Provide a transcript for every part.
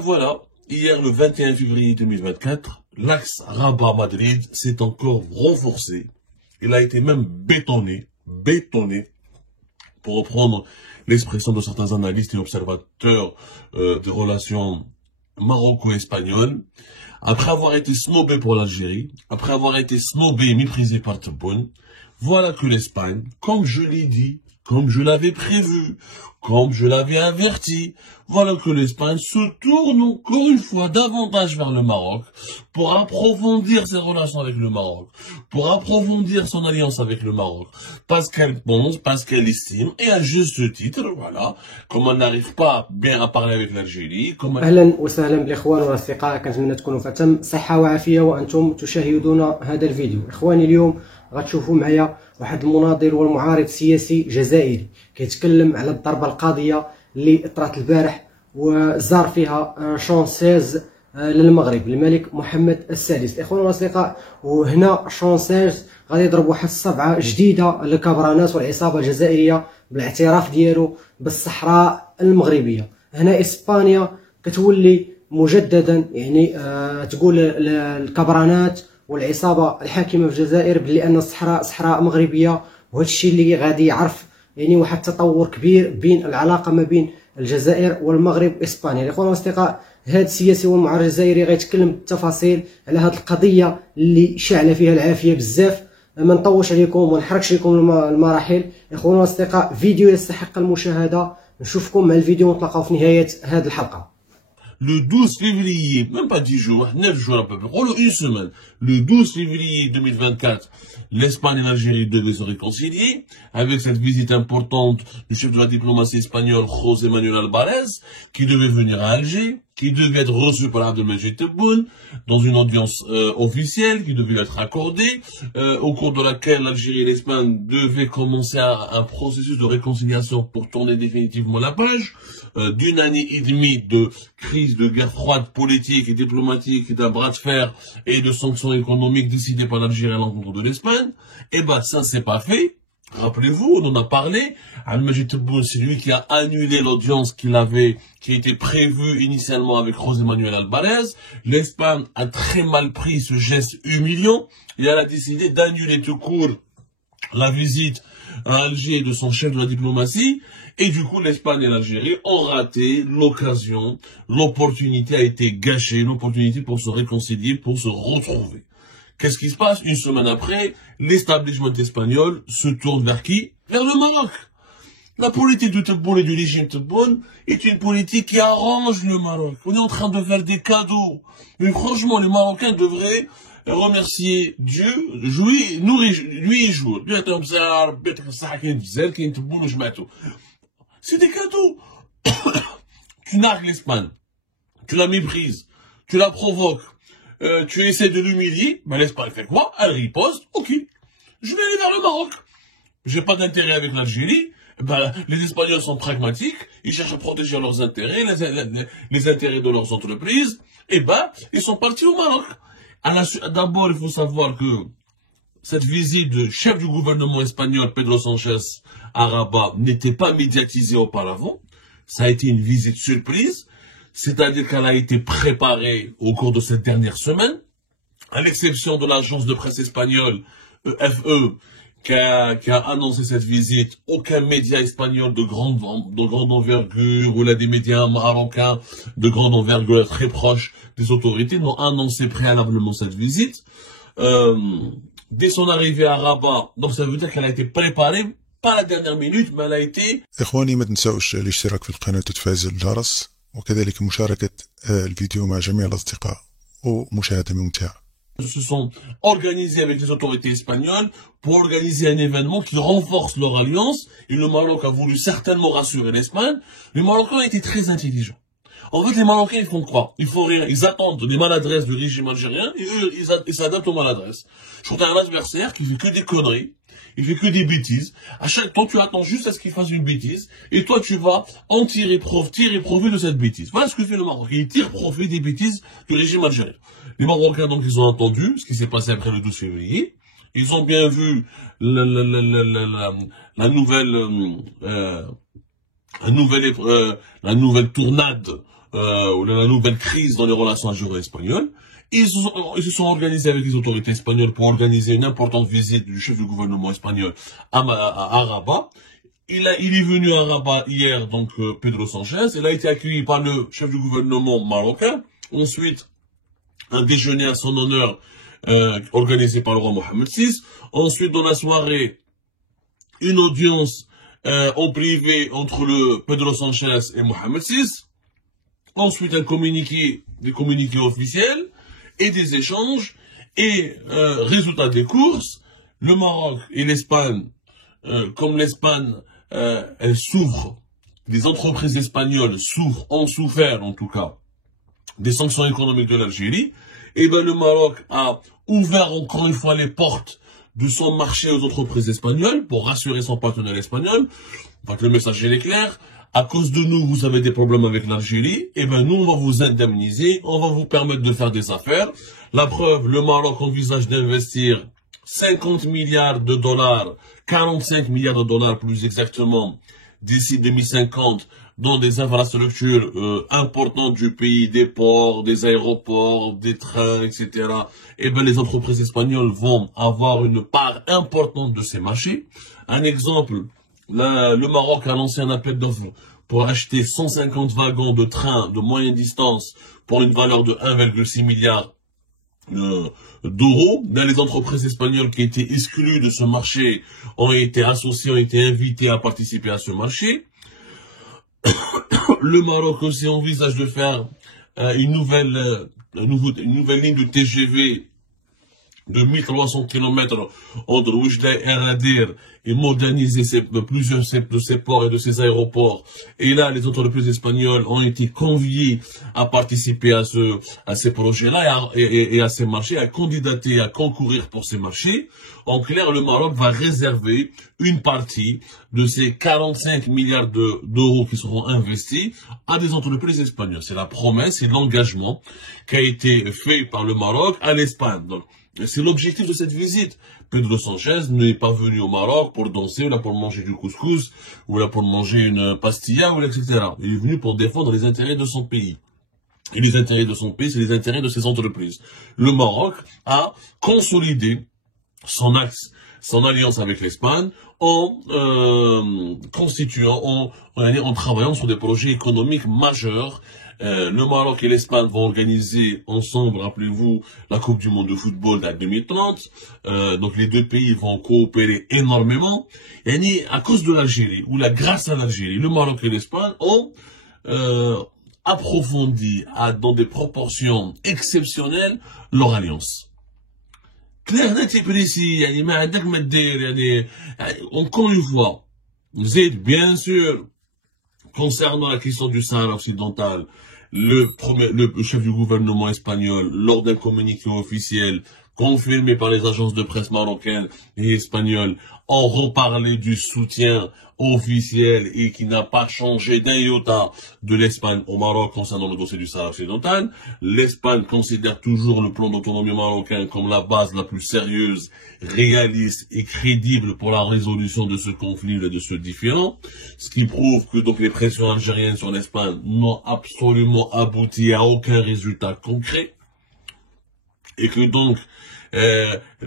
Voilà, hier le 21 février 2024, l'axe Rabat-Madrid s'est encore renforcé. Il a été même bétonné, pour reprendre l'expression de certains analystes et observateurs des relations maroco-espagnoles. Après avoir été snobé pour l'Algérie, après avoir été snobé et méprisé par Tebboune, voilà que l'Espagne, comme je l'ai dit, comme je l'avais prévu, comme je l'avais averti, voilà que l'Espagne se tourne encore une fois davantage vers le Maroc pour approfondir ses relations avec le Maroc, pour approfondir son alliance avec le Maroc, parce qu'elle pense, parce qu'elle estime, et à juste titre, voilà, comme on n'arrive pas bien à parler avec l'Algérie, comme... أهلا وسهلا بالإخوان والأصدقاء، كنتمنى تكونوا في أتم صحة وعافية وأنتم تشاهدون هذا الفيديو. إخواني اليوم غتشوفوا معايا واحد المناضل والمعارض سياسي جزائري كيتكلم على الضربة القاضية اللي طرات البارح وزار فيها شونسيز للمغرب الملك محمد السادس. إخواني والأصدقاء، وهنا شونسيز غادي يضرب واحد الصبعة جديدة لكابراناس والعصابة الجزائرية بالاعتراف ديالو بالصحراء المغربية. هنا إسبانيا كتولي مجددا يعني تقول الكبرانات والعصابة الحاكمة في الجزائر بلي أن الصحراء صحراء مغربية، وهذا الشيء اللي غادي يعرف يعني واحد التطور كبير بين العلاقة ما بين الجزائر والمغرب وإسبانيا. الإخوان والأصدقاء، هذا السياسي والمعارض الجزائري غيتكلم بالتفاصيل على هذه القضية اللي شعل فيها العافية بزاف. ما نطولش عليكم وما نحرقش لكم المراحل. إخوان والأصدقاء، فيديو يستحق المشاهدة. نشوفكم مع الفيديو ونتلاقاو في نهاية هذه الحلقة. Le 12 février, même pas 10 jours, 9 jours à peu près, une semaine, le 12 février 2024, l'Espagne et l'Algérie devaient se réconcilier avec cette visite importante du chef de la diplomatie espagnole, José Manuel Alvarez, qui devait venir à Alger, qui devait être reçu par Abdelmajid Tebboune dans une audience officielle qui devait être accordée, au cours de laquelle l'Algérie et l'Espagne devaient commencer un processus de réconciliation pour tourner définitivement la page d'une année et demie de crise, de guerre froide politique et diplomatique, d'un bras de fer et de sanctions économiques décidées par l'Algérie à l'encontre de l'Espagne. Et ben ça ne s'est pas fait. Rappelez-vous, on en a parlé. Abdelmajid Tebboune, c'est lui qui a annulé l'audience qui était prévue initialement avec José Manuel Alvarez. L'Espagne a très mal pris ce geste humiliant et elle a décidé d'annuler tout court la visite à Alger de son chef de la diplomatie. Et du coup, l'Espagne et l'Algérie ont raté l'occasion. L'opportunité a été gâchée, l'opportunité pour se réconcilier, pour se retrouver. Qu'est-ce qui se passe? Une semaine après, l'établissement espagnol se tourne vers qui? Vers le Maroc. La politique de Tebboune et du régime Tebboune est une politique qui arrange le Maroc. On est en train de faire des cadeaux. Mais franchement, les Marocains devraient remercier Dieu, lui et jour. C'est des cadeaux. Tu nargues l'Espagne. Tu la méprises. Tu la provoques. Tu essaies de l'humilier, mais l'Espagne fait quoi? Elle riposte, ok, je vais aller vers le Maroc. J'ai pas d'intérêt avec l'Algérie, ben, les Espagnols sont pragmatiques, ils cherchent à protéger leurs intérêts, les intérêts de leurs entreprises, et ben, ils sont partis au Maroc. D'abord, il faut savoir que cette visite du chef du gouvernement espagnol, Pedro Sánchez, à Rabat, n'était pas médiatisée auparavant. Ça a été une visite surprise. C'est-à-dire qu'elle a été préparée au cours de cette dernière semaine, à l'exception de l'agence de presse espagnole, EFE, qui a annoncé cette visite. Aucun média espagnol de grande envergure, ou là des médias marocains de grande envergure très proches des autorités, n'ont annoncé préalablement cette visite. Dès son arrivée à Rabat, donc ça veut dire qu'elle a été préparée, pas la dernière minute, mais elle a été... إخواني، ما تنساوش الاشتراك في القناة وتفعيل الجرس، وكذلك مشاركة الفيديو مع جميع الأصدقاء ومشاهدة ممتعة. Se sont organisés avec les autorités espagnoles pour organiser un événement qui renforce leur alliance, et le Maroc a voulu certainement rassurer l'Espagne. Les Marocains ont été très intelligents. En fait, les Marocains, ils font quoi? Ils font rien. Ils attendent les maladresses du régime algérien et eux, ils s'adaptent aux maladresses. Je trouve un adversaire qui fait que des conneries, il fait que des bêtises. À chaque temps, tu attends juste à ce qu'il fasse une bêtise, et toi, tu vas en tirer profit de cette bêtise. Voilà ce que fait le Maroc. Il tire profit des bêtises du régime algérien. Les Marocains, donc, ils ont entendu ce qui s'est passé après le 12 février. Ils ont bien vu la nouvelle tournade la nouvelle crise dans les relations algéro-espagnoles. Ils se sont organisés avec les autorités espagnoles pour organiser une importante visite du chef du gouvernement espagnol à Rabat. Il est venu à Rabat hier, donc Pedro Sanchez. Il a été accueilli par le chef du gouvernement marocain. Ensuite, un déjeuner à son honneur organisé par le roi Mohamed VI. Ensuite, dans la soirée, une audience en privé entre le Pedro Sanchez et Mohamed VI. Ensuite, des communiqués officiels et des échanges. Et résultat des courses, le Maroc et l'Espagne, comme l'Espagne, elle souffre, les entreprises espagnoles ont souffert en tout cas, des sanctions économiques de l'Algérie, et ben le Maroc a ouvert encore une fois les portes de son marché aux entreprises espagnoles pour rassurer son partenaire espagnol. Donc le message est clair. À cause de nous, vous avez des problèmes avec l'Algérie, et ben nous, on va vous indemniser, on va vous permettre de faire des affaires. La preuve, le Maroc envisage d'investir 50 milliards de dollars, 45 milliards de dollars plus exactement, d'ici 2050, dans des infrastructures importantes du pays, des ports, des aéroports, des trains, etc. Et ben les entreprises espagnoles vont avoir une part importante de ces marchés. Un exemple, le Maroc a lancé un appel d'offres pour acheter 150 wagons de trains de moyenne distance pour une valeur de 1,6 milliard d'euros. Là, les entreprises espagnoles qui étaient exclues de ce marché ont été associées, ont été invitées à participer à ce marché. Le Maroc aussi envisage de faire une nouvelle ligne de TGV de 1300 km entre Oujda et Agadir et moderniser plusieurs de ces ports et de ces aéroports. Et là, les entreprises espagnoles ont été conviées à participer à ces projets-là et à ces marchés, à candidater, à concourir pour ces marchés. En clair, le Maroc va réserver une partie de ces 45 milliards d'euros qui seront investis à des entreprises espagnoles. C'est la promesse et l'engagement qui a été fait par le Maroc à l'Espagne. Donc, c'est l'objectif de cette visite. Pedro Sanchez n'est pas venu au Maroc pour danser, ou là pour manger du couscous, ou là pour manger une pastilla, ou là, etc. Il est venu pour défendre les intérêts de son pays. Et les intérêts de son pays, c'est les intérêts de ses entreprises. Le Maroc a consolidé son alliance avec l'Espagne en travaillant sur des projets économiques majeurs. Le Maroc et l'Espagne vont organiser ensemble, rappelez-vous, la Coupe du Monde de football en 2030. Donc les deux pays vont coopérer énormément. Et à cause de l'Algérie, ou grâce à l'Algérie, le Maroc et l'Espagne ont approfondi dans des proportions exceptionnelles leur alliance. Clair, net et précis, encore une fois, vous êtes bien sûr, concernant la question du Sahara occidental, le chef du gouvernement espagnol, lors d'un communiqué officiel confirmé par les agences de presse marocaines et espagnoles, ont reparlé du soutien officiel et qui n'a pas changé d'un iota de l'Espagne au Maroc concernant le dossier du Sahara occidental. L'Espagne considère toujours le plan d'autonomie marocain comme la base la plus sérieuse, réaliste et crédible pour la résolution de ce conflit et de ce différend, ce qui prouve que donc les pressions algériennes sur l'Espagne n'ont absolument abouti à aucun résultat concret et que donc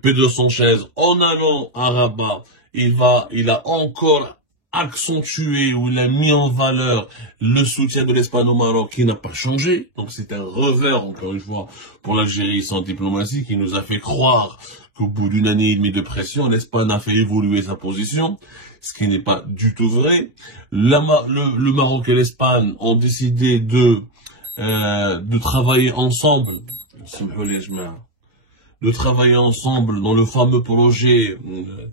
Pedro Sanchez, en allant à Rabat, il a encore accentué ou il a mis en valeur le soutien de l'Espagne au Maroc qui n'a pas changé. Donc c'est un revers, encore une fois, pour l'Algérie sans diplomatie qui nous a fait croire qu'au bout d'une année et demie de pression, l'Espagne a fait évoluer sa position, ce qui n'est pas du tout vrai. Le Maroc et l'Espagne ont décidé de travailler ensemble. De travailler ensemble dans le fameux projet,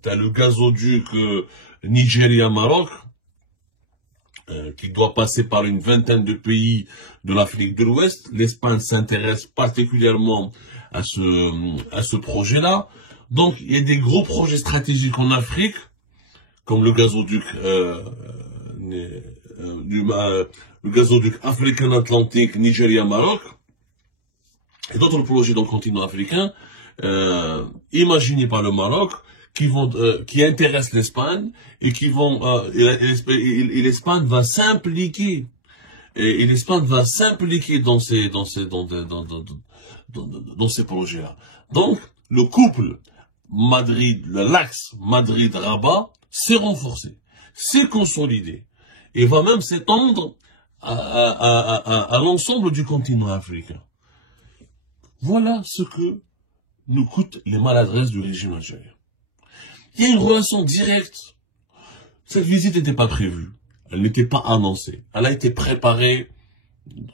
t'as le gazoduc Nigeria-Maroc, qui doit passer par une vingtaine de pays de l'Afrique de l'Ouest. L'Espagne s'intéresse particulièrement à ce projet-là. Donc, il y a des gros projets stratégiques en Afrique, comme le gazoduc africain-atlantique Nigeria-Maroc, et d'autres projets dans le continent africain, imaginés par le Maroc, qui intéressent l'Espagne et l'Espagne va s'impliquer et l'Espagne va s'impliquer dans ces projets-là. Donc, le couple Madrid, l'axe Madrid-Rabat s'est renforcé, s'est consolidé, et va même s'étendre à l'ensemble du continent africain. Voilà ce que nous coûtent les maladresses du régime algérien. Il y a une relation directe. Cette visite n'était pas prévue. Elle n'était pas annoncée. Elle a été préparée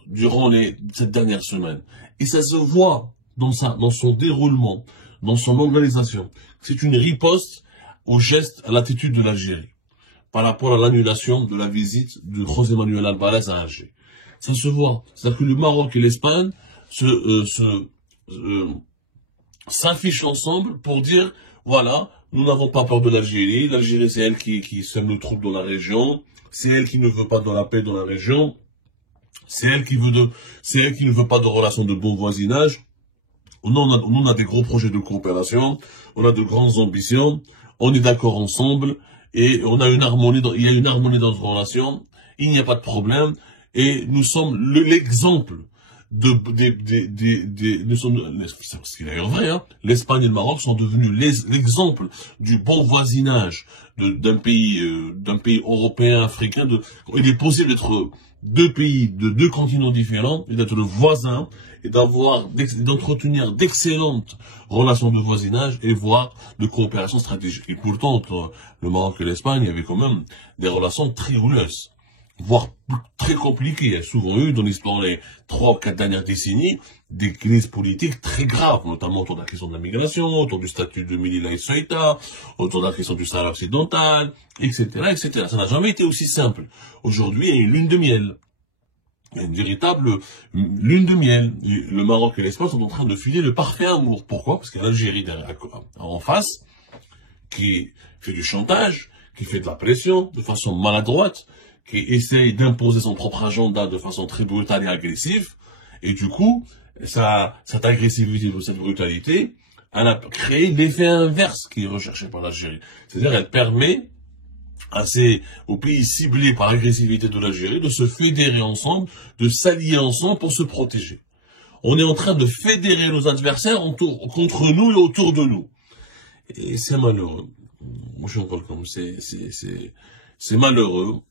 durant cette dernière semaine. Et ça se voit dans son déroulement, dans son organisation. C'est une riposte au geste, à l'attitude de l'Algérie par rapport à l'annulation de la visite de José Manuel Alvarez à Alger. Ça se voit. C'est-à-dire que le Maroc et l'Espagne s'affichent ensemble pour dire, voilà, nous n'avons pas peur de l'Algérie. L'Algérie, c'est elle qui sème le trouble dans la région. C'est elle qui ne veut pas de la paix dans la région. C'est elle qui ne veut pas de relations de bon voisinage. On a des gros projets de coopération. On a de grandes ambitions. On est d'accord ensemble. Et on a une harmonie, il y a une harmonie dans notre relation. Il n'y a pas de problème. Et nous sommes l'exemple ce qui est d'ailleurs vrai, hein. L'Espagne et le Maroc sont devenus l'exemple du bon voisinage d'un pays européen, africain. Il est possible d'être deux pays de deux continents différents et d'être voisins et d'entretenir d'excellentes relations de voisinage et voire de coopération stratégique. Et pourtant, entre le Maroc et l'Espagne, il y avait quand même des relations très houleuses, voire très compliquées. Il y a souvent eu, dans l'histoire des 3 ou 4 dernières décennies, des crises politiques très graves, notamment autour de la question de la migration, autour du statut de Melilla et Ceuta, autour de la question du Sahara occidental, etc., etc. Ça n'a jamais été aussi simple. Aujourd'hui, il y a une lune de miel. Il y a une véritable lune de miel. Le Maroc et l'Espagne sont en train de filer le parfait amour. Pourquoi? Parce qu'il y a l'Algérie en face, qui fait du chantage, qui fait de la pression, de façon maladroite, qui essaye d'imposer son propre agenda de façon très brutale et agressive. Et du coup, cette agressivité ou cette brutalité, elle a créé l'effet inverse qui est recherché par l'Algérie. C'est-à-dire, elle permet aux pays ciblés par l'agressivité de l'Algérie de se fédérer ensemble, de s'allier ensemble pour se protéger. On est en train de fédérer nos adversaires contre nous et autour de nous. Et c'est malheureux. C'est malheureux.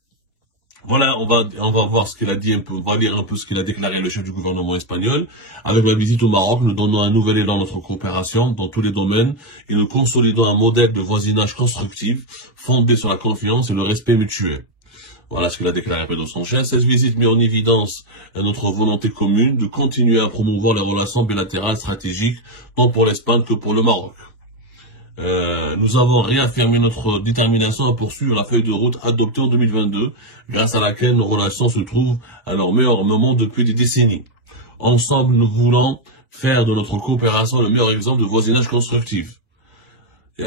Voilà, on va voir ce qu'il a dit un peu, on va lire un peu ce qu'il a déclaré le chef du gouvernement espagnol. Avec la visite au Maroc, nous donnons un nouvel élan à notre coopération dans tous les domaines et nous consolidons un modèle de voisinage constructif fondé sur la confiance et le respect mutuel. Voilà ce qu'il a déclaré Pedro Sanchez. Cette visite met en évidence notre volonté commune de continuer à promouvoir les relations bilatérales stratégiques tant pour l'Espagne que pour le Maroc. Nous avons réaffirmé notre détermination à poursuivre la feuille de route adoptée en 2022, grâce à laquelle nos relations se trouvent à leur meilleur moment depuis des décennies. Ensemble, nous voulons faire de notre coopération le meilleur exemple de voisinage constructif. Qu'est-ce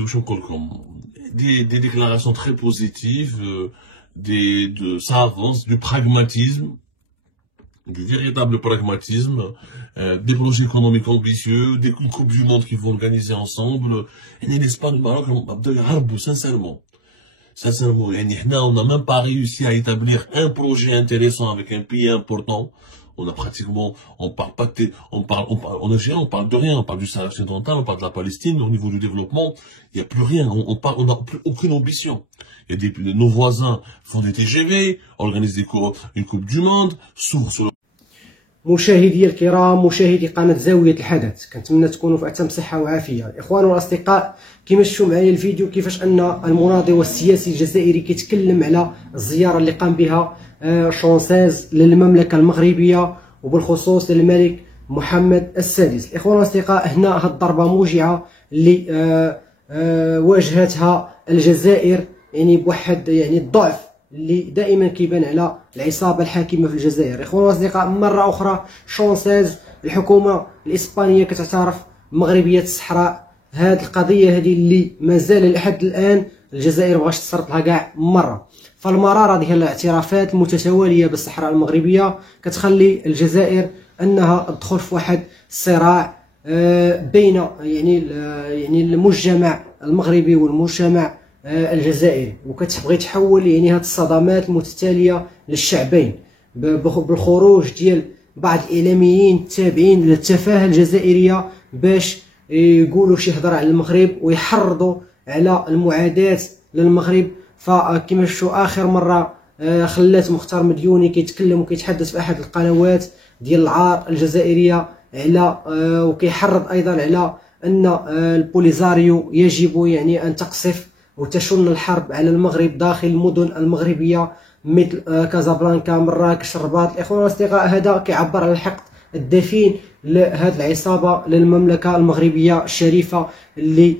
que je peux dire? Des déclarations très positives, ça avance, du pragmatisme, du véritable pragmatisme, des projets économiques ambitieux, des coupes du monde qui vont organiser ensemble. Et l'Espagne, le Maroc, sincèrement, on n'a même pas réussi à établir un projet intéressant avec un pays important. On a pratiquement, on parle de rien, on parle du Sahara occidental, on parle de la Palestine, au niveau du développement, il n'y a plus rien, on n'a plus aucune ambition. Il y a nos voisins font des TGV, organisent une Coupe du Monde, s'ouvrent sur le... مشاهدي الكرام، مشاهدي قناة زاوية الحدث، كنتمنى تكونوا في أتم صحة وعافية. الإخوان والأصدقاء، كما شفتوا معايا الفيديو كيفاش أن المناضل والسياسي الجزائري كيتكلم على الزيارة اللي قام بها شونسيز للمملكة المغربية وبالخصوص للملك محمد السادس. الإخوان والأصدقاء، هنا هاد الضربة موجعة اللي واجهتها الجزائر، يعني بواحد الضعف اللي دائما كيبان على العصابه الحاكمه في الجزائر. اخوان واصدقاء، مره اخرى شونسيز، الحكومه الاسبانيه كتعترف بمغربيه الصحراء. هذه القضيه هذه اللي مازال لحد الان الجزائر مابغاش تصرف لها كاع مره. فالمراره ديال الاعترافات المتتواليه بالصحراء المغربيه كتخلي الجزائر انها تدخل في واحد الصراع بين يعني المجتمع المغربي والمجتمع الجزائري، وكتبغي تحول يعني هاد الصدمات المتتاليه للشعبين بالخروج ديال بعض الاعلاميين التابعين للتفاهه الجزائريه باش يقولوا شي هضره على المغرب ويحرضوا على المعاداه للمغرب. فكما شفتوا اخر مره خلات مختار مديوني كيتكلم وكيتحدث في احد القنوات ديال العار الجزائريه على وكيحرض ايضا على ان البوليزاريو يجب يعني ان تقصف وتشن الحرب على المغرب داخل المدن المغربيه مثل كازابلانكا، مراكش، الرباط. الاخوان والاصدقاء، هذا كيعبر على الحقد الدفين لهذه العصابه للمملكه المغربيه الشريفه اللي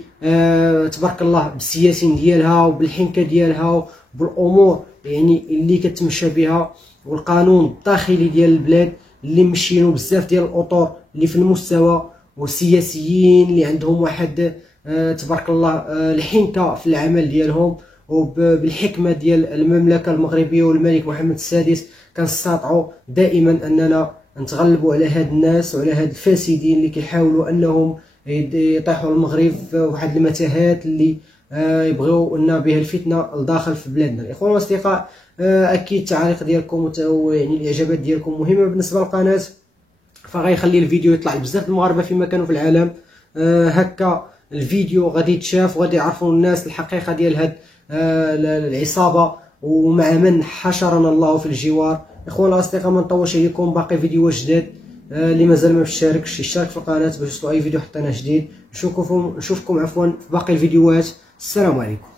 تبارك الله بالسياسين ديالها وبالحنكه ديالها وبالامور يعني اللي كتمشى بها، والقانون الداخلي ديال البلاد اللي مشينو بزاف ديال الاطر اللي في المستوى، والسياسيين اللي عندهم واحد تبارك الله الحنكه في العمل ديالهم، وبالحكمه ديال المملكه المغربيه والملك محمد السادس كنستطيعوا دائما اننا نتغلبوا على هاد الناس وعلى هاد الفاسدين اللي كيحاولوا انهم يطيحوا المغرب في واحد المتاهات اللي يبغيو لنا بها الفتنه لداخل في بلادنا. الاخوان والاصدقاء، اكيد التعاليق ديالكم يعني الاعجابات ديالكم مهمه بالنسبه للقناه، فغيخلي الفيديو يطلع لبزاف المغاربه فيما كانوا في العالم. هكا الفيديو غادي يتشاف وغادي يعرفوا الناس الحقيقه ديال هاد العصابه ومع من حشرنا الله في الجوار. اخوان الاصدقاء، ما نطولش عليكم، باقي فيديوهات جداد. اللي مازال ما اشتركش يشترك في القناه باش يوصلوا اي فيديو حطيناه جديد. نشوفكم في باقي الفيديوهات. السلام عليكم.